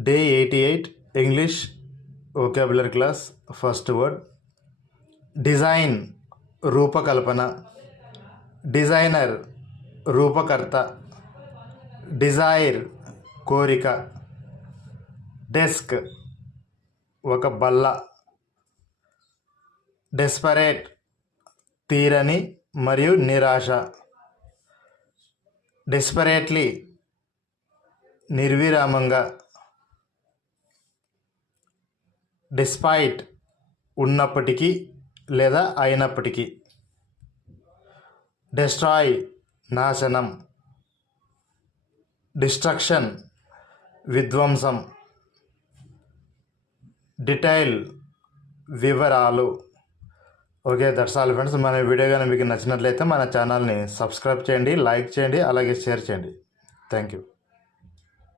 Day 88 English vocabulary class. First word design, రూపకల్పన. Designer, రూపకర్త. Dzire, కోరిక. Desk, ఒక బల్ల. డెస్పరేట్, తీరని మరియు నిరాశ. డెస్పరేట్లీ, నిర్విరామంగా. డిస్పైట్, ఉన్నప్పటికీ లేదా అయినప్పటికీ. డెస్ట్రాయ్, నాశనం. డిస్ట్రక్షన్, విధ్వంసం. డీటెయిల్, వివరాలు. Okay, that's all friends. మన వీడియో కానీ మీకు నచ్చినట్లయితే మన ఛానల్ని సబ్స్క్రైబ్ చేయండి, లైక్ చేయండి, అలాగే షేర్ చేయండి. Thank you.